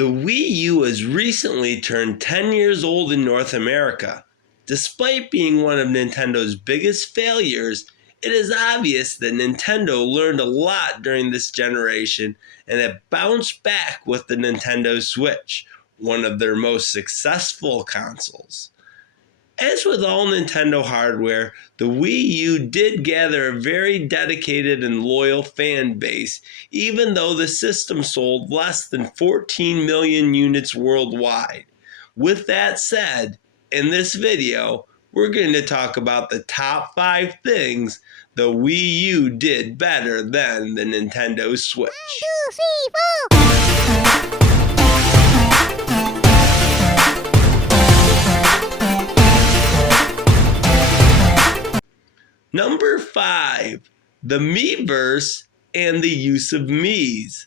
The Wii U has recently turned 10 years old in North America. Despite being one of Nintendo's biggest failures, it is obvious that Nintendo learned a lot during this generation and have bounced back with the Nintendo Switch, one of their most successful consoles. As with all Nintendo hardware, the Wii U did gather a very dedicated and loyal fan base, even though the system sold less than 14 million units worldwide. With that said, in this video, we're going to talk about the top 5 things the Wii U did better than the Nintendo Switch. 1, 2, 3, 4. Number 5, the Miiverse and the use of Miis.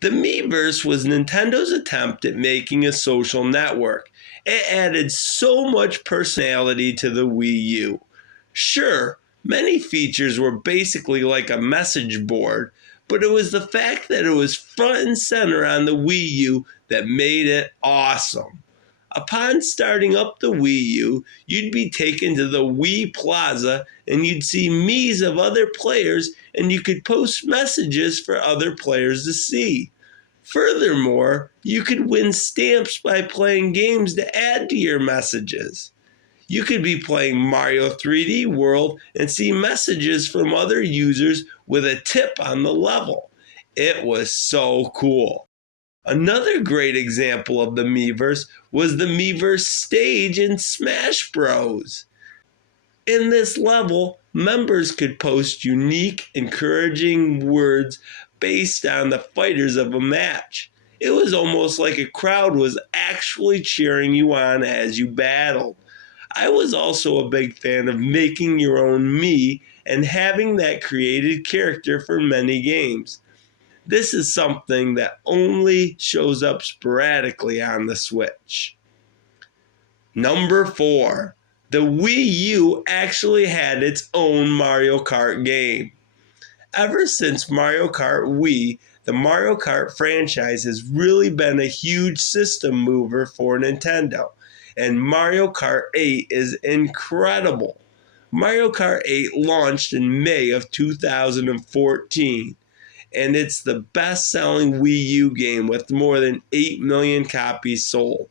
The Miiverse was Nintendo's attempt at making a social network. It added so much personality to the Wii U. Sure, many features were basically like a message board, but it was the fact that it was front and center on the Wii U that made it awesome. Upon starting up the Wii U, you'd be taken to the Wii Plaza and you'd see Miis of other players and you could post messages for other players to see. Furthermore, you could win stamps by playing games to add to your messages. You could be playing Mario 3D World and see messages from other users with a tip on the level. It was so cool. Another great example of the Miiverse was the Miiverse stage in Smash Bros. In this level, members could post unique, encouraging words based on the fighters of a match. It was almost like a crowd was actually cheering you on as you battled. I was also a big fan of making your own Mii and having that created character for many games. This is something that only shows up sporadically on the Switch. Number 4, the Wii U actually had its own Mario Kart game. Ever since Mario Kart Wii, the Mario Kart franchise has really been a huge system mover for Nintendo, and Mario Kart 8 is incredible. Mario Kart 8 launched in May of 2014. And it's the best-selling Wii U game with more than 8 million copies sold.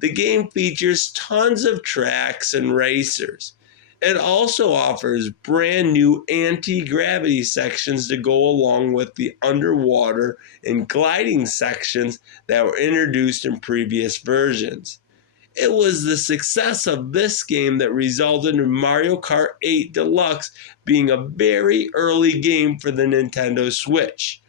The game features tons of tracks and racers. It also offers brand new anti-gravity sections to go along with the underwater and gliding sections that were introduced in previous versions. It was the success of this game that resulted in Mario Kart 8 Deluxe being a very early game for the Nintendo Switch.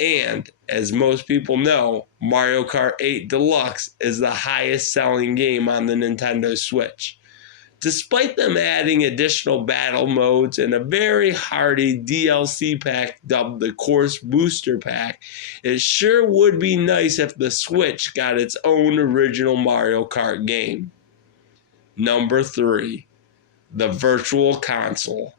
And, as most people know, Mario Kart 8 Deluxe is the highest selling game on the Nintendo Switch. Despite them adding additional battle modes and a very hearty DLC pack dubbed the Course Booster Pack, it sure would be nice if the Switch got its own original Mario Kart game. Number 3, the Virtual Console.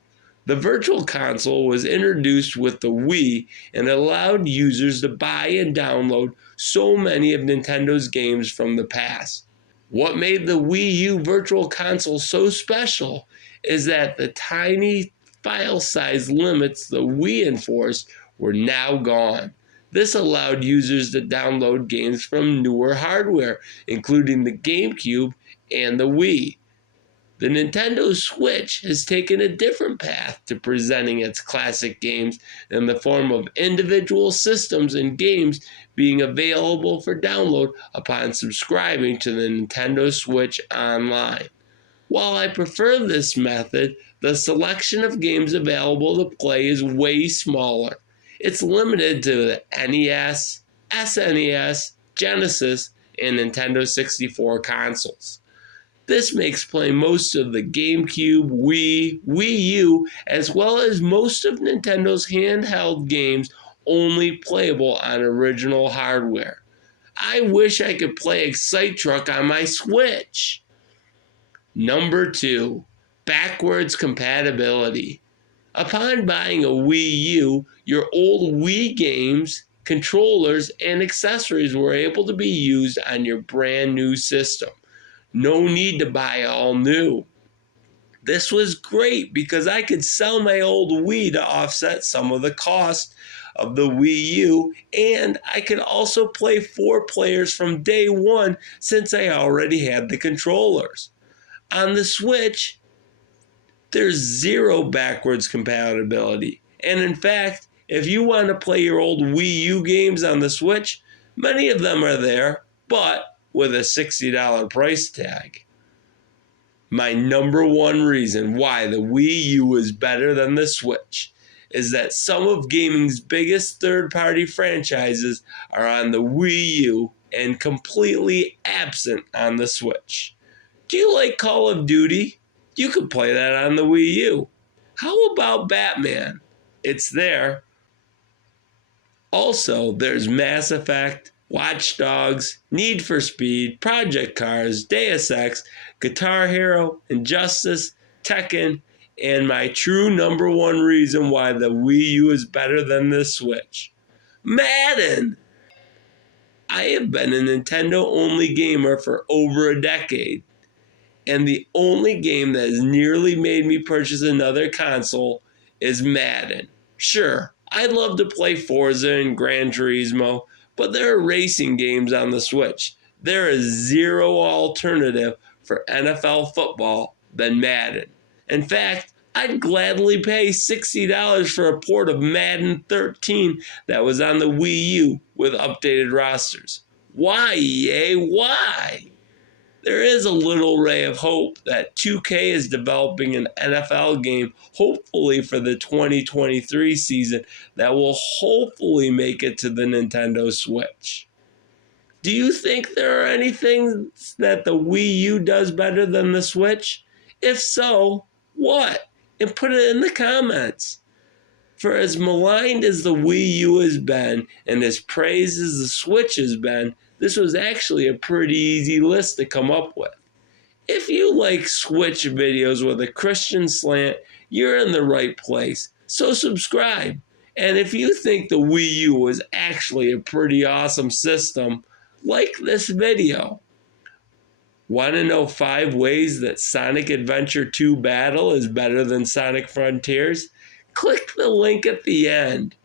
The Virtual Console was introduced with the Wii and allowed users to buy and download so many of Nintendo's games from the past. What made the Wii U Virtual Console so special is that the tiny file size limits the Wii enforced were now gone. This allowed users to download games from newer hardware, including the GameCube and the Wii. The Nintendo Switch has taken a different path to presenting its classic games in the form of individual systems and games being available for download upon subscribing to the Nintendo Switch Online. While I prefer this method, the selection of games available to play is way smaller. It's limited to the NES, SNES, Genesis, and Nintendo 64 consoles. This makes playing most of the GameCube, Wii, Wii U, as well as most of Nintendo's handheld games only playable on original hardware. I wish I could play Excite Truck on my Switch. Number 2, backwards compatibility. Upon buying a Wii U, your old Wii games controllers, and accessories were able to be used on your brand new system. No need to buy all new. This was great because I could sell my old Wii to offset some of the cost of the Wii U, and I could also play 4 players from day one since I already had the controllers. On the Switch, there's 0 backwards compatibility. And in fact, if you want to play your old Wii U games on the Switch, many of them are there, but with a $60 price tag. My number one reason why the Wii U is better than the Switch is that some of gaming's biggest third-party franchises are on the Wii U and completely absent on the Switch. Do you like Call of Duty? You could play that on the Wii U. How about Batman? It's there. Also, there's Mass Effect, Watch Dogs, Need for Speed, Project Cars, Deus Ex, Guitar Hero, Injustice, Tekken, and my true number one reason why the Wii U is better than the Switch. Madden! I have been a Nintendo-only gamer for over a decade, and the only game that has nearly made me purchase another console is Madden. Sure, I'd love to play Forza and Gran Turismo, but there are racing games on the Switch. There is 0 alternative for NFL football than Madden. In fact, I'd gladly pay $60 for a port of Madden 13 that was on the Wii U with updated rosters. Why, EA? Why? There is a little ray of hope that 2K is developing an NFL game, hopefully for the 2023 season, that will hopefully make it to the Nintendo Switch. Do you think there are any things that the Wii U does better than the Switch? If so, what? And put it in the comments. For as maligned as the Wii U has been, and as praised as the Switch has been, this was actually a pretty easy list to come up with. If you like Switch videos with a Christian slant, you're in the right place, so subscribe. And if you think the Wii U was actually a pretty awesome system, like this video. Want to know 5 ways that Sonic Adventure 2 Battle is better than Sonic Frontiers? Click the link at the end.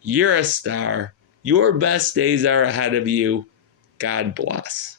You're a star. Your best days are ahead of you. God bless.